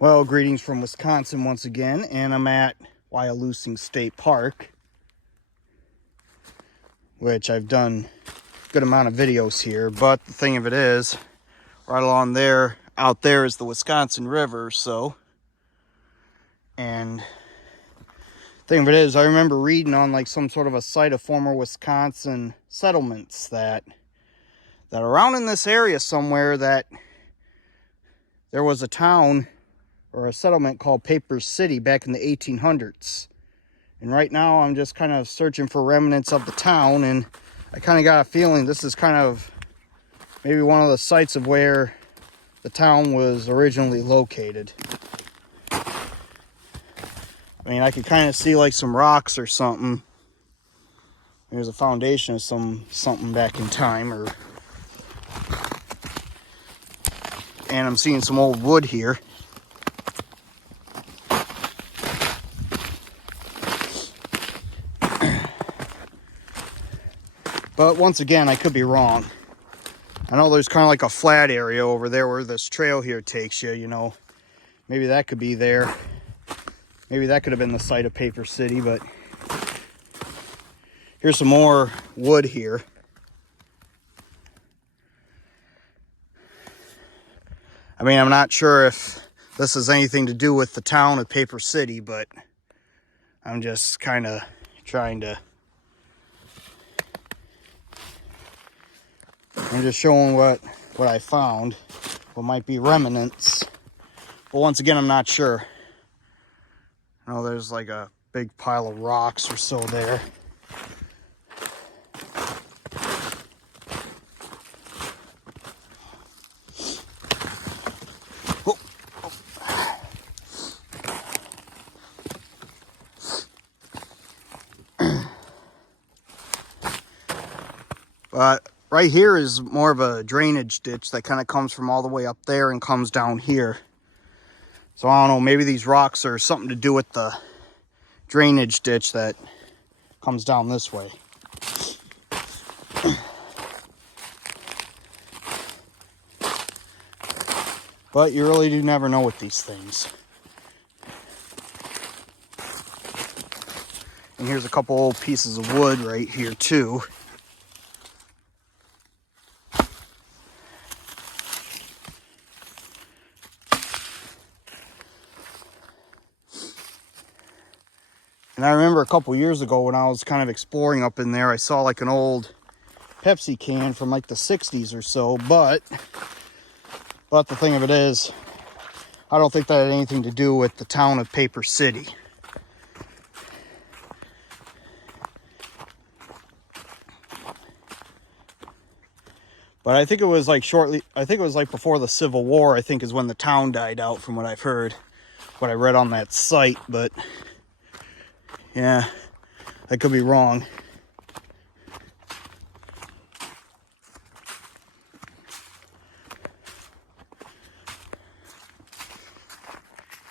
Well, greetings from Wisconsin once again, and I'm at Wyalusing State Park, which I've done a good amount of videos here, but the thing of it is, right along there, out there is the Wisconsin River, and the thing of it is, I remember reading on like some sort of a site of former Wisconsin settlements that around in this area somewhere that there was a town or a settlement called Paper City back in the 1800s. And right now I'm just kind of searching for remnants of the town, and I kind of got a feeling this is kind of maybe one of the sites of where the town was originally located. I mean, I could kind of see like some rocks or something. There's a foundation of something back in time, and I'm seeing some old wood here. But once again, I could be wrong. I know there's kind of like a flat area over there where this trail here takes you, you know. Maybe that could be there. Maybe that could have been the site of Paper City, but here's some more wood here. I mean, I'm not sure if this has anything to do with the town of Paper City, but I'm just kind of trying to... I'm just showing what I found, what might be remnants. But once again, I'm not sure. I know there's like a big pile of rocks or so there. Oh. But right here is more of a drainage ditch that kind of comes from all the way up there and comes down here. So I don't know, maybe these rocks are something to do with the drainage ditch that comes down this way. But you really do never know with these things. And here's a couple old pieces of wood right here too. And I remember a couple years ago when I was kind of exploring up in there, I saw like an old Pepsi can from like the 60s or so, but the thing of it is, I don't think that had anything to do with the town of Paper City. But I think it was like before the Civil War, I think is when the town died out from what I've heard, what I read on that site, but yeah, I could be wrong.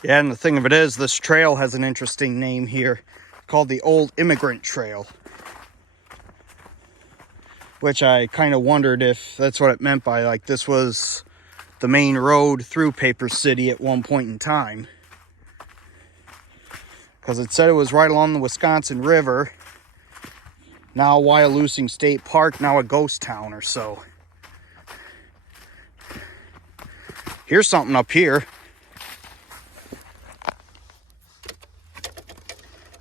Yeah, and the thing of it is, this trail has an interesting name here called the Old Immigrant Trail, which I kind of wondered if that's what it meant by like this was the main road through Paper City at one point in time. Because it said it was right along the Wisconsin River. Now Wyalusing State Park, now a ghost town or so. Here's something up here.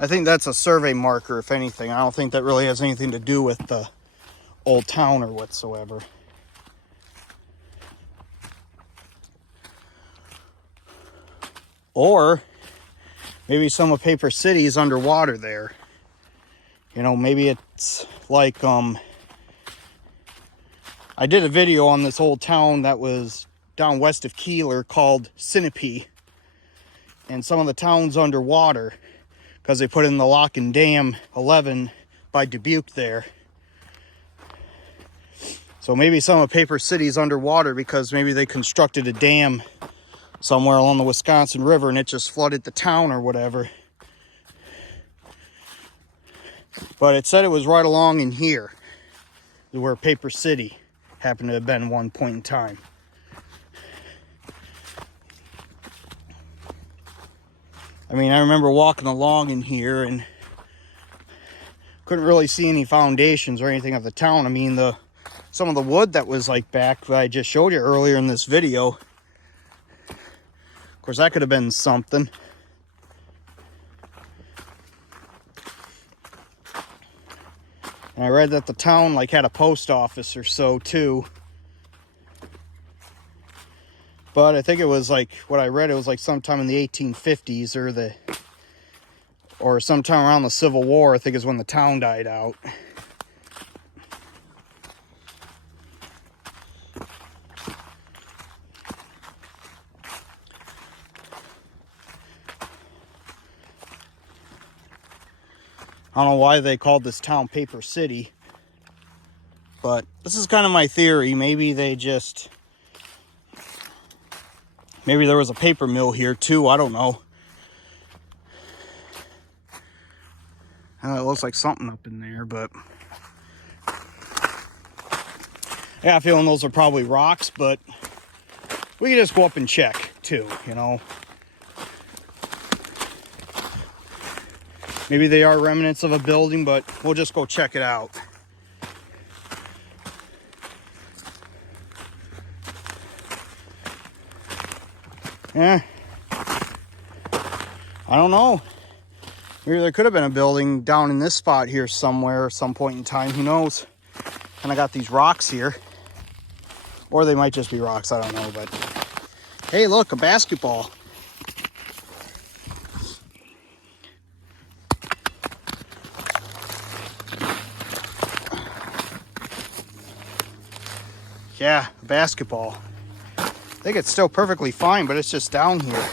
I think that's a survey marker, if anything. I don't think that really has anything to do with the old town or whatsoever. Or maybe some of Paper City is underwater there. You know, maybe it's like, I did a video on this old town that was down west of Keeler called Sinope. And some of the town's underwater because they put in the Lock and Dam 11 by Dubuque there. So maybe some of Paper City is underwater because maybe they constructed a dam somewhere along the Wisconsin River and it just flooded the town or whatever. But it said it was right along in here where Paper City happened to have been one point in time. I mean, I remember walking along in here and couldn't really see any foundations or anything of the town. I mean, some of the wood that was like back that I just showed you earlier in this video, of course, that could have been something. And I read that the town like had a post office or so too. But I think it was like, what I read, it was like sometime in the 1850s or sometime around the Civil War, I think is when the town died out. I don't know why they called this town Paper City, but this is kind of my theory. Maybe there was a paper mill here too, I don't know. It looks like something up in there, but I got a feeling those are probably rocks, but we can just go up and check too, you know. Maybe they are remnants of a building, but we'll just go check it out. Yeah, I don't know. Maybe there could have been a building down in this spot here somewhere at some point in time. Who knows? And I got these rocks here. Or they might just be rocks. I don't know. But hey, look, a basketball. Yeah, a basketball. I think it's still perfectly fine, but it's just down here.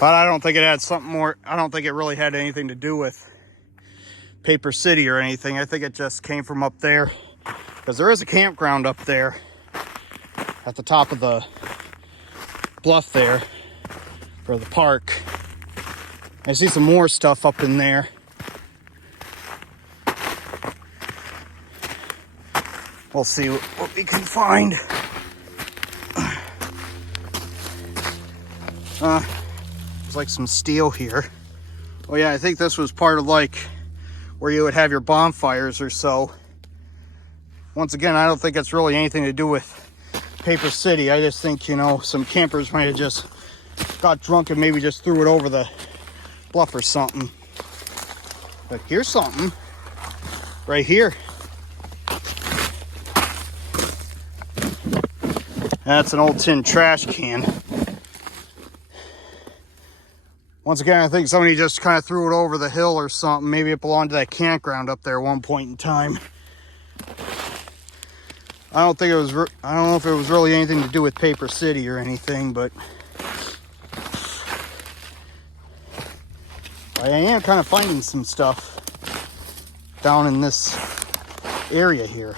But I don't think it had something more. I don't think it really had anything to do with Paper City or anything. I think it just came from up there, because there is a campground up there at the top of the bluff there for the park. I see some more stuff up in there. We'll see what we can find. There's like some steel here. Oh yeah, I think this was part of like where you would have your bonfires or so. Once again, I don't think it's really anything to do with Paper City. I just think, you know, some campers might have just got drunk and maybe just threw it over the bluff or something. But here's something right here. That's an old tin trash can. Once again, I think somebody just kind of threw it over the hill or something. Maybe it belonged to that campground up there at one point in time. I don't know if it was really anything to do with Paper City or anything, but I am kind of finding some stuff down in this area here.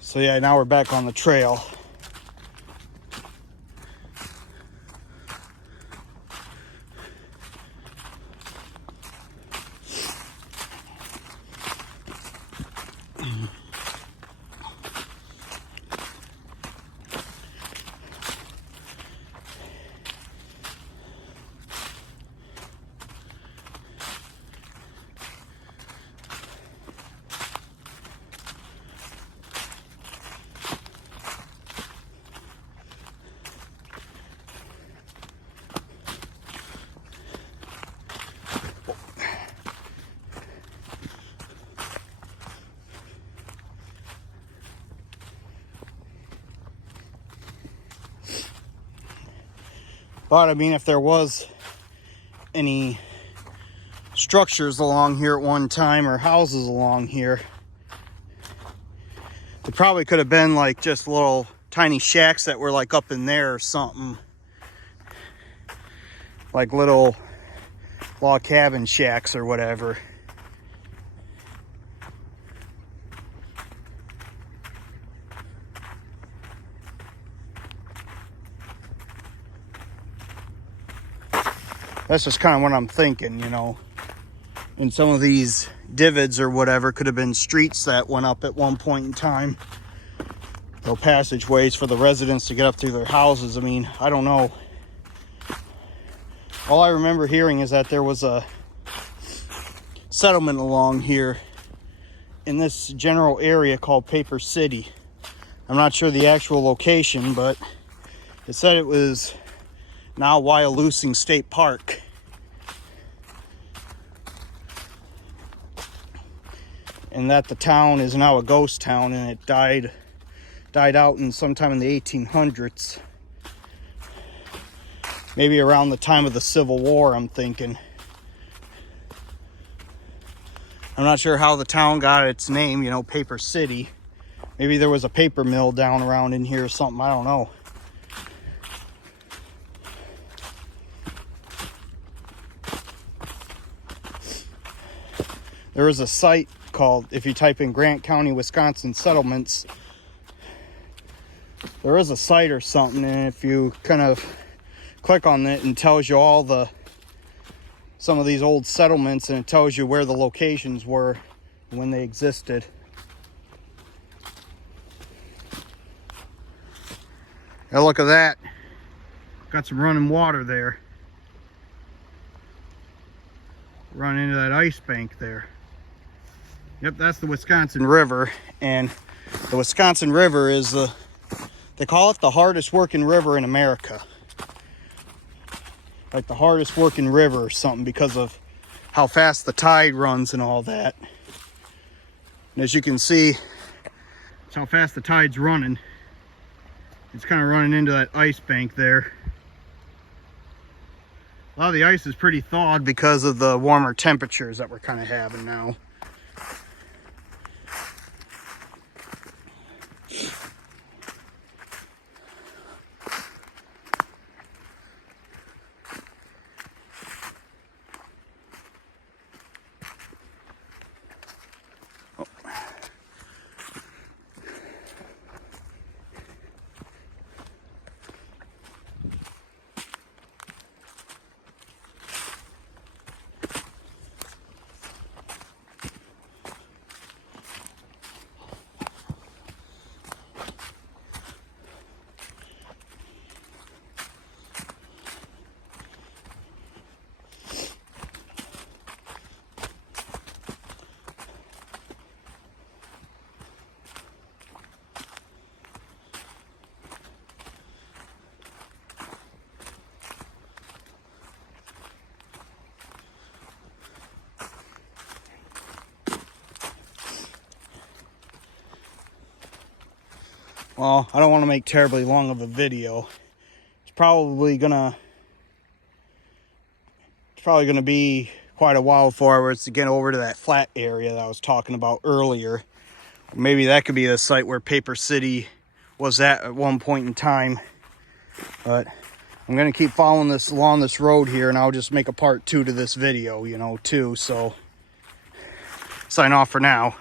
So yeah, now we're back on the trail. But I mean, if there was any structures along here at one time or houses along here, It probably could have been like just little tiny shacks that were like up in there or something. Like little log cabin shacks or whatever. That's just kind of what I'm thinking, you know. And some of these divots or whatever could have been streets that went up at one point in time. Or passageways for the residents to get up through their houses. I mean, I don't know. All I remember hearing is that there was a settlement along here in this general area called Paper City. I'm not sure the actual location, but it said it was now Wyalusing State Park. And that the town is now a ghost town, and it died out in sometime in the 1800s. Maybe around the time of the Civil War, I'm thinking. I'm not sure how the town got its name, you know, Paper City. Maybe there was a paper mill down around in here or something, I don't know. There is a site called, if you type in Grant County, Wisconsin settlements, there is a site or something, and if you kind of click on it, and tells you all some of these old settlements, and it tells you where the locations were when they existed. Now look at that. Got some running water there. Run into that ice bank there. Yep, that's the Wisconsin River, and the Wisconsin River is they call it the hardest working river in America. Like the hardest working river or something, because of how fast the tide runs and all that. And as you can see, it's how fast the tide's running. It's kind of running into that ice bank there. A lot of the ice is pretty thawed because of the warmer temperatures that we're kind of having now. Well, I don't want to make terribly long of a video. It's probably gonna be quite a while before it's to get over to that flat area that I was talking about earlier. Maybe that could be the site where Paper City was at one point in time. But I'm gonna keep following this along this road here, and I'll just make a part 2 to this video, you know, too. So sign off for now.